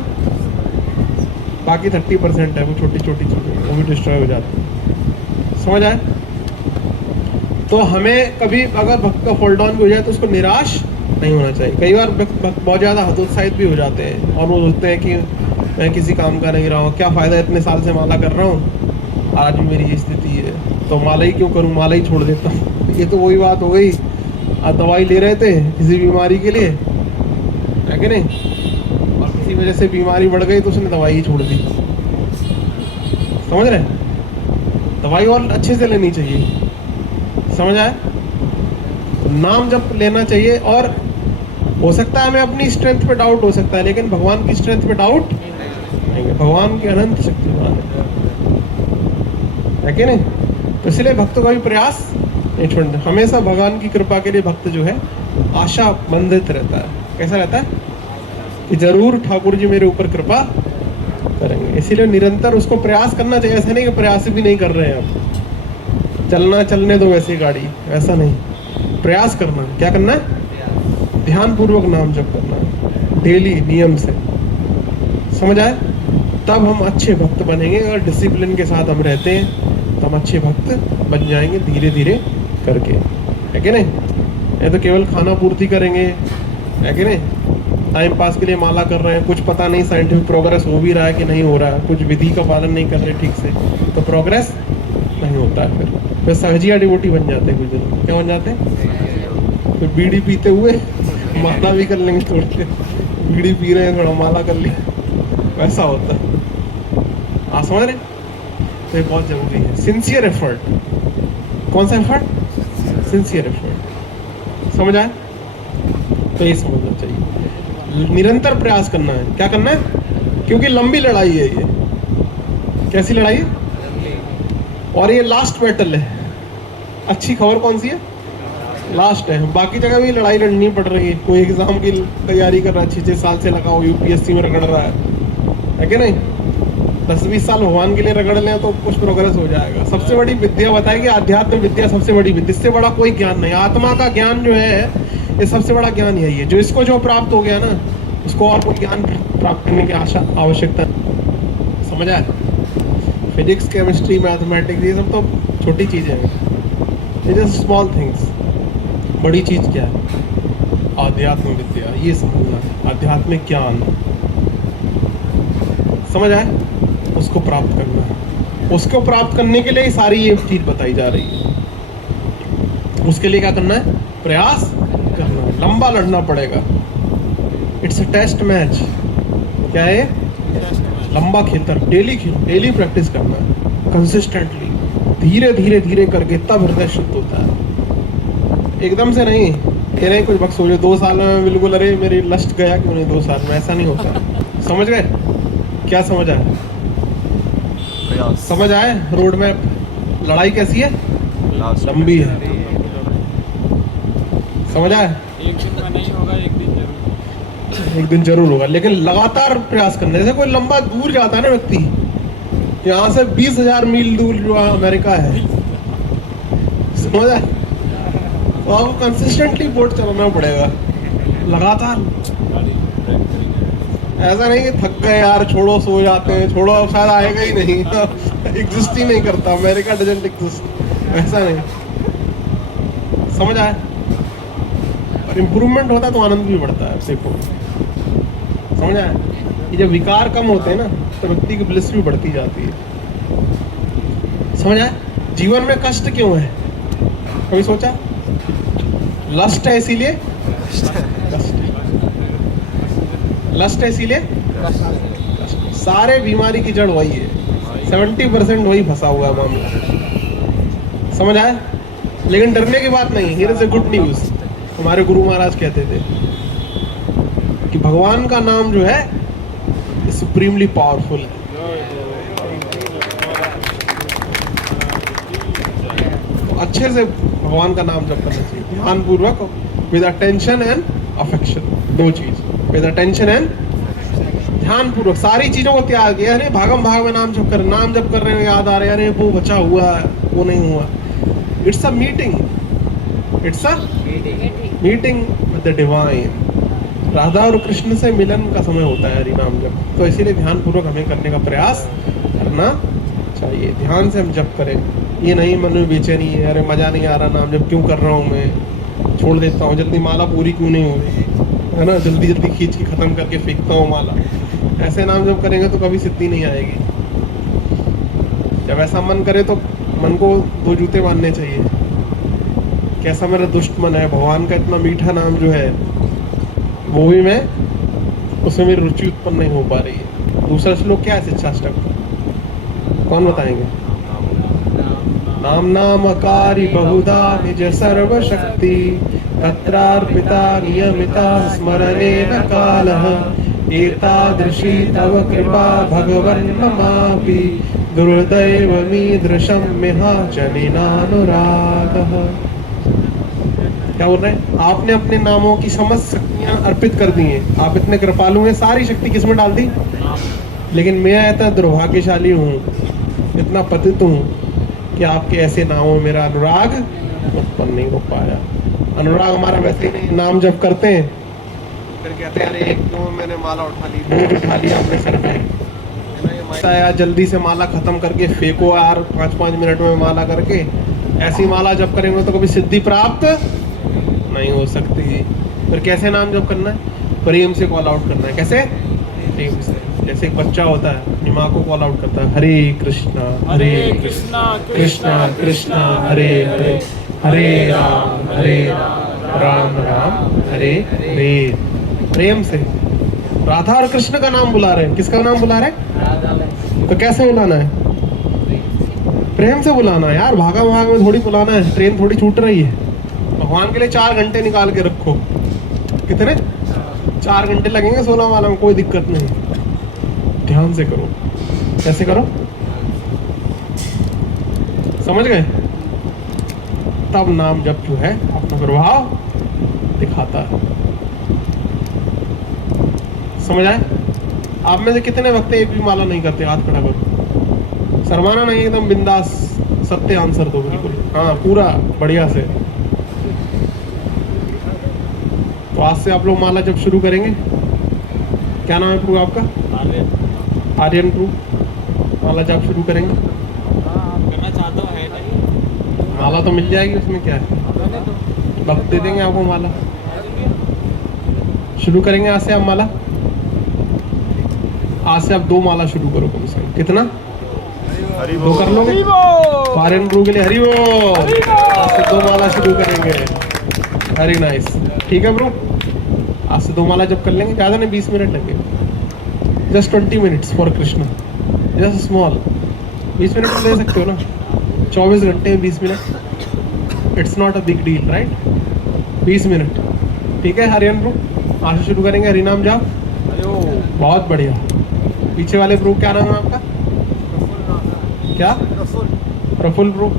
बाकी 30% है वो छोटी छोटी चीजें, वो भी डिस्ट्रॉय हो जाती है। समझ आए? तो हमें कभी अगर भक्त का फॉल डाउन भी हो जाए तो उसको निराश नहीं होना चाहिए। कई बार भक्त बहुत ज़्यादा हतोत्साहित भी हो जाते हैं और वो सोचते हैं कि मैं किसी काम का नहीं रहा हूँ, क्या फ़ायदा, इतने साल से माला कर रहा हूँ, आज भी मेरी ये स्थिति है, तो माला ही क्यों करूँ, माला ही छोड़ देता हूँ। ये तो वही बात हो गई, आप दवाई ले रहे थे किसी बीमारी के लिए, है कि नहीं, और किसी वजह से बीमारी बढ़ गई तो उसने दवाई ही छोड़ दी। समझ रहे? दवाई और अच्छे से लेनी चाहिए। समझ आए? तो नाम जब लेना चाहिए। और हो सकता है हमें अपनी स्ट्रेंथ पे डाउट हो सकता है, लेकिन भगवान की स्ट्रेंथ पे डाउट नहीं है। भगवान की अनंत शक्तिमान है कि नहीं? तो इसलिए भक्तों का भी प्रयास नहीं छोड़ना। हमेशा भगवान की कृपा के लिए भक्त जो है आशा बंधित रहता है। कैसा रहता है कि जरूर ठाकुर जी मेरे ऊपर कृपा करेंगे। इसीलिए निरंतर उसको प्रयास करना चाहिए। ऐसा नहीं कि प्रयास भी नहीं कर रहे हैं, अब चलने दो वैसे गाड़ी, ऐसा नहीं। प्रयास करना, क्या करना है? ध्यान पूर्वक नाम जप करना है डेली नियम से। समझ आए? तब हम अच्छे भक्त बनेंगे। अगर डिसिप्लिन के साथ हम रहते हैं तो हम अच्छे भक्त बन जाएंगे धीरे धीरे करके, है कि नहीं? ये तो केवल खाना पूर्ति करेंगे, है कि नहीं? टाइम पास के लिए माला कर रहे हैं, कुछ पता नहीं साइंटिफिक प्रोग्रेस हो भी रहा है कि नहीं हो रहा है, कुछ विधि का पालन नहीं कर रहे ठीक से, तो प्रोग्रेस नहीं होता है। फिर सहजिया डिवोटी बन जाते हैं कुछ दिन। क्या बन जाते हैं? फिर बीड़ी पीते हुए माला भी कर लेंगे, थोड़ी देर बीड़ी पी रहे हैं, थोड़ा माला कर लिया, वैसा होता है। आप समझ रहे? तो ये बहुत जरूरी है। Sincere effort. कौन सा एफर्ट? Sincere effort. समझ आए? तो ये समझना चाहिए। निरंतर प्रयास करना है। क्या करना है? क्योंकि लंबी लड़ाई है ये। कैसी लड़ाई है? और ये लास्ट बैटल है। अच्छी खबर कौन सी है? लास्ट है। बाकी जगह भी लड़ाई लड़नी पड़ रही है। कोई एग्जाम की तैयारी कर रहा है, 6-6 साल से लगा हो, यूपीएससी में रगड़ रहा है कि नहीं? 10-20 साल भगवान के लिए रगड़ लें तो कुछ प्रोग्रेस हो जाएगा। सबसे बड़ी विद्या बताएगी आध्यात्म विद्या, सबसे बड़ी विद्या। इससे बड़ा कोई ज्ञान नहीं। आत्मा का ज्ञान जो है ये सबसे बड़ा ज्ञान यही है। जो इसको जो प्राप्त हो गया ना, उसको और कोई ज्ञान प्राप्त करने की आवश्यकता। समझ आए? फिजिक्स, केमिस्ट्री, मैथमेटिक्स, ये सब तो छोटी चीज़ें हैं, ये जस्ट स्मॉल थिंग्स। बड़ी चीज़ क्या है? आध्यात्म विद्या। ये समझना है, आध्यात्मिक ज्ञान। समझ आए? उसको प्राप्त करना है। उसको प्राप्त करने के लिए सारी ये चीज़ बताई जा रही है। उसके लिए क्या करना है? प्रयास करना, लंबा लड़ना पड़ेगा। It's a test match. क्या है? लंबा खेलता, डेली प्रैक्टिस करना है, कंसिस्टेंटली, धीरे धीरे धीरे करके तब हृदय शुद्ध होता है। एकदम से नहीं, ये नहीं कुछ बक्स हो जाए 2 साल में बिल्कुल, अरे मेरी लस्ट गया क्यों नहीं 2 साल में, ऐसा नहीं होता। समझ गए? क्या समझ आया? प्रयास। समझ आए? Road map. लड़ाई कैसी है? लंबी है। समझ आए? एक दिन में नहीं होगा, एक दिन जरूर। एक दिन जरूर होगा, लेकिन लगातार प्रयास करना। जैसे कोई लंबा दूर जाता है ना व्यक्ति, यहाँ से 20,000 मील दूर जो अमेरिका है, समझ आए? तो आपको कंसिस्टेंटली बोट चलाना पड़ेगा, लगातार। ऐसा नहीं कि थक गए यार छोड़ो, सो जाते हैं, छोड़ो अब शायद आएगा ही नहीं, एग्जिस्ट ही नहीं करता, अमेरिका डजंट एग्जिस्ट, ऐसा नहीं। समझ आए? और इम्प्रूवमेंट होता है तो आनंद भी बढ़ता है। देखो, समझ आए? ये जब विकार कम होते हैं ना तो व्यक्ति की ब्लिस भी बढ़ती जाती है। समझ आए? जीवन में कष्ट क्यों है? कभी सोचा? लस्ट है इसीलिए कष्ट है। लस्ट है इसीलिए कष्ट। सारे बीमारी की जड़ वही है, 70% वही फंसा हुआ है मामला। समझ आए? लेकिन डरने की बात नहीं। Here is a good news. हमारे गुरु महाराज कहते थे कि भगवान का नाम जो है सुप्रीमली पावरफुल है। तो अच्छे से भगवान का नाम जप करना चाहिए, ध्यान पूर्वक, विद अटेंशन एंड अफेक्शन। 2 चीज, विद अटेंशन एंड ध्यान पूर्वक। सारी चीजों को त्याग किया। अरे भागम भाग में नाम जप कर, नाम जप कर रहे हो, याद आ रहे, अरे वो बचा हुआ है, वो नहीं हुआ। It's a meeting, it's a meeting with the divine. Radha और कृष्ण से मिलन का समय होता है हरि नाम जप। तो इसीलिए ध्यान पूर्वक हमें करने का प्रयास करना चाहिए। ध्यान से हम जप करें, ये नहीं मन में बेचैनी है, अरे मजा नहीं आ रहा नाम जप क्यों कर रहा हूँ मैं, छोड़ देता हूँ, जल्दी माला पूरी क्यों नहीं हो रही है ना, जल्दी जल्दी खींच के खत्म करके फेंकता हूँ माला। ऐसे नाम जप करेंगे तो कभी सिद्धि नहीं आएगी। जब ऐसा मन करे तो मन को 2 जूते बांधने चाहिए। कैसा मेरा दुष्ट मन है, भगवान का इतना मीठा नाम जो है वो भी मैं, उसमें मेरी रुचि उत्पन्न नहीं हो पा रही है। दूसरा श्लोक क्या है शिक्षाष्टक का? कौन बताएंगे? नाम नामकारी बहुधा निज सर्व शक्ति, तत्रार्पिता नियमिता स्मरणेन कालः, एतादृशी तव कृपा भगवन् ममापि, दुर्दैवमीदृशं मिहा जनिनानुरागः। क्या बोल रहे हैं? आपने अपने नामों की समस्त शक्तियां अर्पित कर दी हैं। आप इतने कृपालु हैं, सारी शक्ति किसमें डाल दी? लेकिन मैं इतना दुर्भाग्यशाली हूँ, इतना पतित हूँ कि आपके ऐसे नामों में मेरा अनुराग उत्पन्न नहीं हो पाया। अनुराग हमारा वैसे नहीं, नाम जब करते हैं फिर कहते हैं अरे क्यों मैंने माला उठा ली, बोझ उठा लिया अपने सर पे, यार जल्दी से माला खत्म करके फेंको यार, 5-5 मिनट में माला करके। ऐसी माला जब करेंगे तो कभी सिद्धि प्राप्त नहीं हो सकती। फिर कैसे नाम जप करना है? प्रेम से कॉल आउट करना है। कैसे? प्रेम से। जैसे एक बच्चा होता है, अपनी माँ को कॉल आउट करता है, हरे कृष्णा कृष्णा कृष्णा हरे हरे, हरे राम राम राम हरे हरे। प्रेम से। राधा और कृष्ण का नाम बुला रहे हैं। किसका नाम बुला रहे हैं? तो कैसे बुलाना है? प्रेम से बुलाना है यार। भागा भाग में थोड़ी बुलाना है, ट्रेन थोड़ी छूट रही है। भगवान के लिए 4 घंटे निकाल के रखो। कितने? 4 घंटे लगेंगे 16 माला में, कोई दिक्कत नहीं। ध्यान से करो। कैसे करो? समझ गए? तब नाम जप जो है अपना प्रभाव दिखाता है। समझ आए? आप में से कितने वक्त एक भी माला नहीं करते? हाथ खड़ा करो। शर्माना नहीं, एकदम बिंदास सत्य आंसर दो बिल्कुल। हाँ, पूरा बढ़िया से। तो आज से आप लोग माला जब शुरू करेंगे। क्या नाम है प्रभु आपका? आर्यन प्रभु। माला जब शुरू करेंगे, करना चाहता हूँ, है नहीं। माला तो मिल जाएगी, उसमें क्या है, वक्त दे देंगे आपको। माला शुरू करेंगे आज से आप माला। आज से आप 2 माला शुरू करो कम से कम। कितना? 2 कर लोगे? आर्यन प्रभु के लिए हरि बोल। आज से 2 माला शुरू करेंगे। Very nice. ठीक है ब्रो, आज से 2 माला जप कर लेंगे, ज़्यादा नहीं 20 मिनट लगेगा, just 20 minutes for Krishna, just small. 20 minute तो दे सकते हो ना, 24 घंटे में 20 minute, it's not a big deal right. 20 minute ठीक है हरियन ब्रो, आज से शुरू करेंगे हरिनाम जाप। बहुत बढ़िया। पीछे वाले ब्रो क्या नाम है आपका? क्या? प्रफुल्ल ब्रो,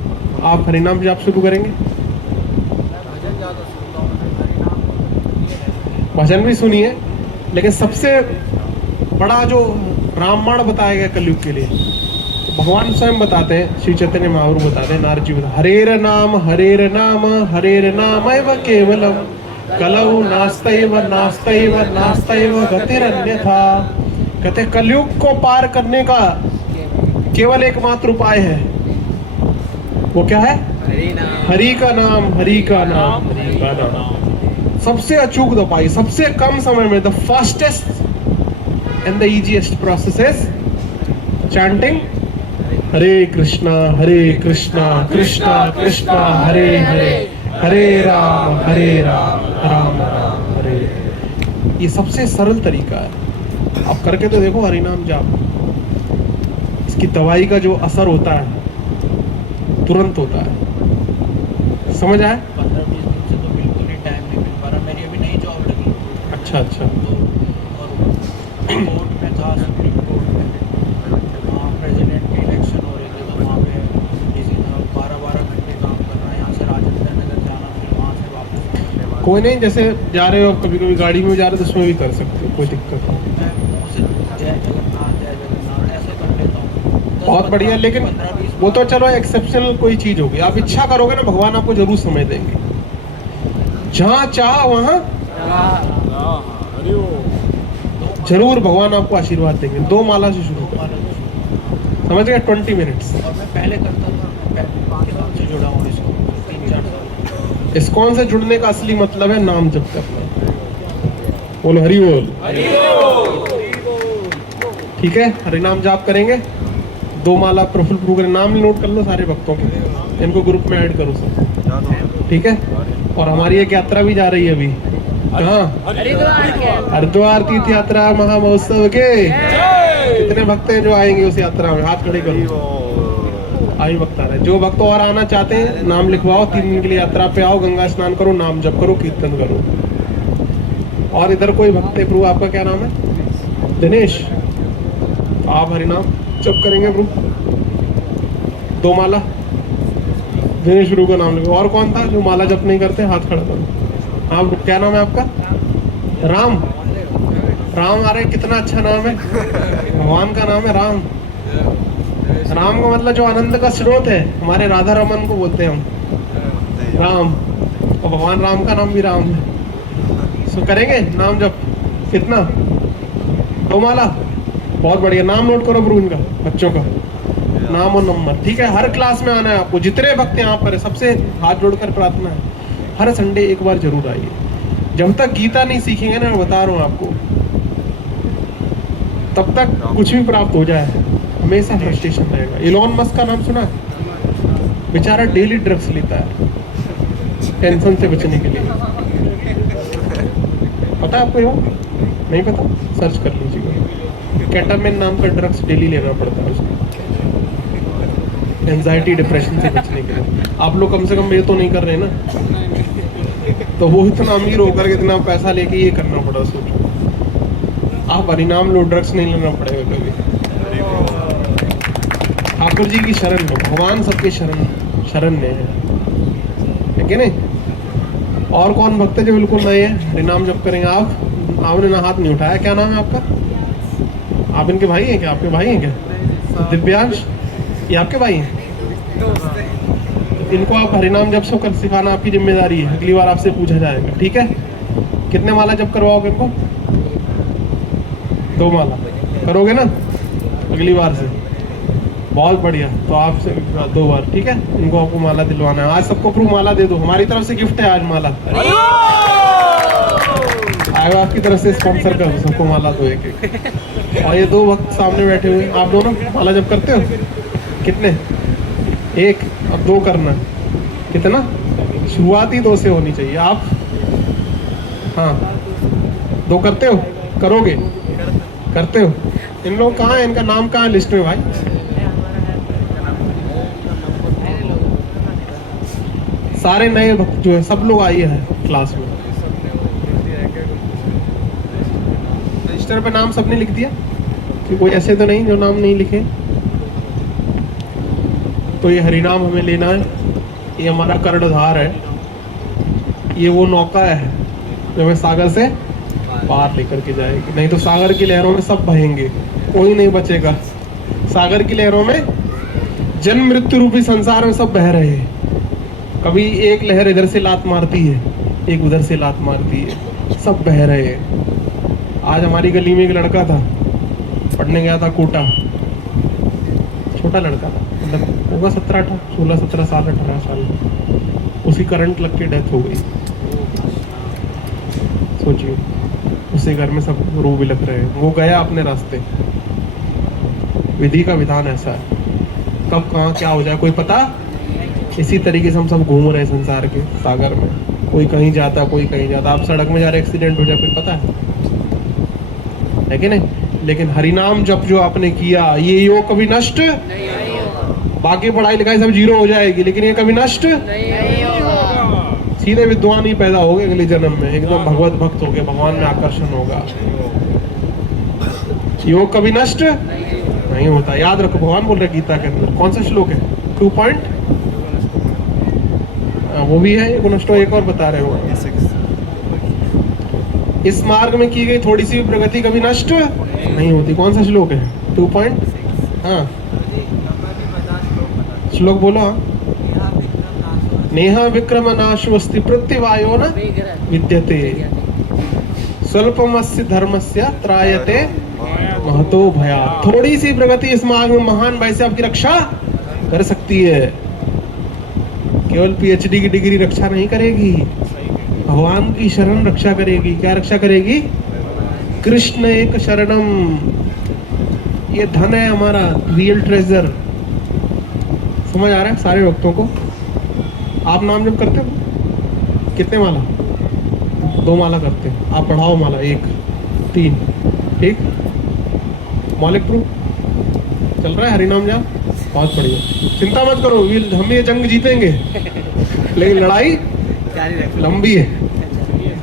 आप हरिनाम जाप शुरू करेंगे। भजन भी सुनिए, लेकिन सबसे बड़ा जो रामबाण बताया गया कलयुग के लिए, भगवान स्वयं बताते हैं, श्री चैतन्य महाप्रभु बताते हैं, नारद जी बताते हैं, हरेर नाम एव केवलम कलौ नास्तैव नास्तैव नास्तैव गतिरन्यथा। कहते कलयुग को पार करने का केवल एकमात्र उपाय है, वो क्या है? हरि का नाम, हरि का नाम, हरि का नाम। सबसे अचूक दवाई, सबसे कम समय में, the fastest and the easiest process is chanting Hare Krishna Krishna Krishna Hare Hare, Hare Ram Ram Ram Hare. ये सबसे सरल तरीका है, आप करके तो देखो हरिनाम जाप। इसकी दवाई का जो असर होता है तुरंत होता है, समझ आए? 15-20 दिन से तो बिल्कुल ही टाइम नहीं मिल पा रहा, मेरी अभी नई जॉब लगी। अच्छा तो और कोर्ट में था, सुप्रीम कोर्ट में, वहाँ प्रेसिडेंट की इलेक्शन हो रही थी, तो वहाँ पे बिजी था, 12-12 घंटे काम करना, यहाँ से राजेंद्र नगर जाना, फिर वहाँ से वापस आने वाला। कोई नहीं, जैसे जा रहे हो कभी कभी गाड़ी में जा रहे हो तो उसमें भी कर सकते हो, कोई दिक्कत नहीं। मैं उसे जय जगन्नाथ ऐसे कर लेता हूँ। बहुत बढ़िया, लेकिन 15-20 वो तो चलो एक्सेप्शनल कोई चीज होगी, आप इच्छा करोगे ना भगवान आपको जरूर समय देंगे, जहाँ चाह वहाँ जरूर भगवान आपको आशीर्वाद देंगे। 2 माला से शुरू करो, समझ गए? 20 मिनट्स। और मैं पहले करता था, मैं पाकिस्तान से जुड़ा हूँ इसको 3-4 साल। इस्कॉन से जुड़ने का असली मतलब है नाम जप करना। बोलो हरि बोल। ठीक है, हरिनाम जाप करेंगे। 2 माला प्रफुल्ल प्रभु के नाम नोट कर लो सारे भक्तों के, इनको ग्रुप में ऐड करो सब, ठीक है? और हमारी एक यात्रा भी जा रही है अभी, कहाँ? हरिद्वार तीर्थ यात्रा महामहोत्सव के। कितने भक्त हैं जो आएंगे उस यात्रा में? हाथ खड़े करो। आई भक्त आ रहे, जो भक्त और आना चाहते हैं नाम लिखवाओ, 3 दिन के लिए यात्रा पे आओ, गंगा स्नान करो, नाम जप करो, कीर्तन करो। और इधर कोई भक्त है प्रभु, आपका क्या नाम है? दिनेश, आप हरिनाम जप करेंगे प्रभु, 2 माला। दिनेश प्रभु का नाम लिखो। और कौन था जो माला जप नहीं करते? हाथ खड़ा करो। हाँ, क्या नाम है आपका? राम आ रहे, कितना अच्छा नाम है, भगवान का नाम है राम। राम का मतलब जो आनंद का स्रोत है, हमारे राधा रमन को बोलते हैं हम राम, और भगवान राम का नाम भी राम है। सो करेंगे नाम जप, कितना? 2 माला। बहुत बढ़िया, नाम नोट करो ब्रू इनका, बच्चों का नाम और नंबर, ठीक है? हर क्लास में आना है आपको, जितने भक्त यहाँ पर है सबसे हाथ जोड़कर प्रार्थना है, हर संडे एक बार जरूर आइए। जब तक गीता नहीं सीखेंगे ना, मैं बता रहा हूँ आपको, तब तक कुछ भी प्राप्त हो जाए हमेशा फ्रस्ट्रेशन रहेगा। इलॉन मस्क का नाम सुना है? बेचारा डेली ड्रग्स लेता है टेंशन से बचने के लिए। पता है आपको? ये नहीं पता? सर्च कर लीजिएगा, केटामिन नाम का ड्रग्स डेली लेना पड़ता है उसको, एंजाइटी डिप्रेशन से बचने के लिए। आप लोग कम से कम ये तो नहीं कर रहे ना, तो वो इतना अमीर होकर इतना पैसा लेके ये करना पड़ा। सोचो आप हरिनाम लो, ड्रग्स नहीं लेना पड़ेगा कभी। ठाकुर जी की शरण लो, भगवान सबके शरण में है कि नहीं? और कौन भक्त है जो बिल्कुल नए हैं, हरिनाम जब करेंगे? आपने ना हाथ नहीं उठाया, क्या नाम है आपका? आप इनके भाई हैं क्या? आपके भाई हैं क्या? दिव्यांश, ये आपके भाई हैं? इनको आप हरिनाम जब सब कर सिखाना आपकी जिम्मेदारी है, अगली बार आपसे पूछा जाएगा, ठीक है? कितने माला जब करवाओगे इनको? 2 माला करोगे ना अगली बार से? बहुत बढ़िया, तो आपसे 2 बार, ठीक है? इनको आपको माला दिलवाना है। आज सबको प्रूफ माला दे दो, हमारी तरफ से गिफ्ट है आज माला आएगा, आपकी तरफ से स्पॉन्सर कर, सबको माला दो एक एक। और ये 2 भक्त सामने बैठे हुए, आप दोनों माला जब करते हो? कितने? 1, अब 2 करना। कितना? शुरुआत ही 2 से होनी चाहिए। आप हाँ 2 करते हो, करोगे, करते हो। इन लोग कहाँ है, इनका नाम कहाँ है लिस्ट में भाई? सारे नए भक्त जो है सब लोग आए हैं क्लास में। रजिस्टर पे नाम सबने लिख दिया कि कोई ऐसे तो नहीं जो नाम नहीं लिखे? तो ये हरिनाम हमें लेना है, ये हमारा कर्णधार है, ये वो नौका है जो हमें सागर से पार लेकर के जाएगी। नहीं तो सागर की लहरों में सब बहेंगे, कोई नहीं बचेगा। सागर की लहरों में जन्म मृत्यु रूपी संसार में सब बह रहे हैं। कभी एक लहर इधर से लात मारती है, एक उधर से लात मारती है, सब बह रहे हैं। आज हमारी गली में एक लड़का था, पढ़ने गया था कोटा, छोटा लड़का था, मतलब होगा 16-17 साल 18 साल, उसी करंट लग के डेथ हो गई। सोचिए, उसी घर में सब रो भी लग रहे हैं। वो गया अपने रास्ते। विधि का विधान ऐसा है, कब कहाँ क्या हो जाए कोई पता। इसी तरीके से हम सब घूम रहे हैं संसार के सागर में, कोई कहीं जाता कोई कहीं जाता। आप सड़क में जा रहे एक्सीडेंट हो जाए कोई पता है कि नहीं? लेकिन हरिनाम जप जो आपने किया, ये योग कभी नष्ट नहीं होगा। बाकी पढ़ाई लिखाई सब जीरो हो जाएगी, लेकिन ये कभी नष्ट नहीं होगा। सीधे विद्वान ही पैदा हो गए अगले जन्म में, एकदम भगवत भक्त हो गए, भगवान में आकर्षण होगा। योग कभी नष्ट नहीं होता, याद रखो। भगवान बोल रहे गीता के अंदर, कौन सा श्लोक है? 2 पॉइंट वो भी है, गुणष्टो एक और बता रहे हो। इस मार्ग में की गई थोड़ी सी प्रगति कभी नष्ट नहीं होती। कौन सा श्लोक है? 2 पॉइंट, हाँ श्लोक बोलो। हाँ, नेहा विक्रम नाशवस्ति प्रत्यवायो न विद्यते स्वल्पमस्य धर्मस्य त्रायते महतो भया। थोड़ी सी प्रगति इस मार्ग में महान भाई से आपकी रक्षा कर सकती है। केवल पीएचडी की डिग्री रक्षा नहीं करेगी, भगवान की शरण रक्षा करेगी। क्या रक्षा करेगी? कृष्ण एक शरणम, ये धन है हमारा, रियल ट्रेजर। समझ आ रहा है सारे भक्तों को? आप नाम जप करते हो? कितने माला? 2 माला करते हैं। आप पढ़ाओ माला 1 3, ठीक? मौलिक प्रूफ चल रहा है, हरिनाम जाप बहुत बढ़िया। चिंता मत करो, हम ये जंग जीतेंगे, लेकिन लड़ाई लंबी है,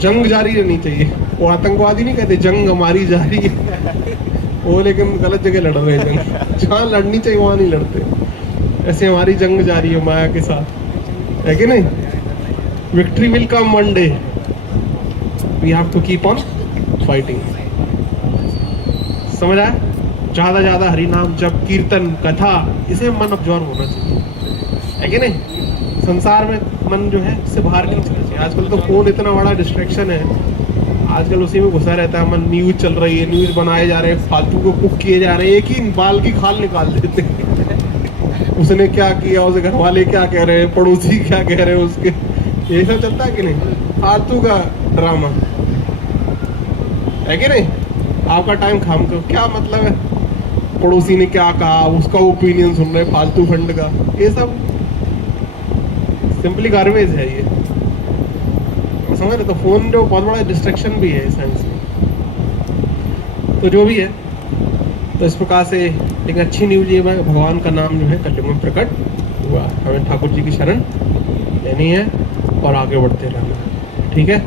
जंग जारी रहनी चाहिए। वो आतंकवादी नहीं कहते जंग हमारी जारी है, वो लेकिन गलत जगह लड़ रहे हैं जंग। जहाँ लड़नी चाहिए वहाँ नहीं लड़ते। ऐसे हमारी जंग जारी है माया के साथ, है कि नहीं? Victory will come one day, we have to keep on fighting. समझ आया? ज्यादा ज्यादा हरिनाम जप, कीर्तन, कथा, इसे मन अब्जॉर्व होना चाहिए, है कि नहीं? संसार में मन जो है इससे बाहर नहीं चलना चाहिए। आजकल तो फोन इतना बड़ा डिस्ट्रैक्शन है, आजकल उसी में घुसा रहता है मन। न्यूज चल रही है, न्यूज बनाए जा रहे हैं, फालतू को कुक किए जा रहे हैं, एक ही बाल की खाल निकाल देते हैं। उसने क्या किया, उसे घर वाले क्या कह रहे हैं, पड़ोसी क्या कह रहे हैं उसके, ये सब चलता है कि नहीं? फालतू का ड्रामा, है कि नहीं? आपका टाइम खाम कर, क्या मतलब है? पड़ोसी ने क्या कहा, उसका ओपिनियन सुन रहे फालतू फंड का, ये सब सिंपली गार्बेज है ये, समझ रहे? तो फोन जो बहुत बड़ा डिस्ट्रैक्शन भी है साइंस में। तो जो भी है, तो इस प्रकार से एक अच्छी न्यूज ये भगवान का नाम जो है कलयुग में प्रकट हुआ। हमें ठाकुर जी की शरण लेनी है और आगे बढ़ते रहना, ठीक है?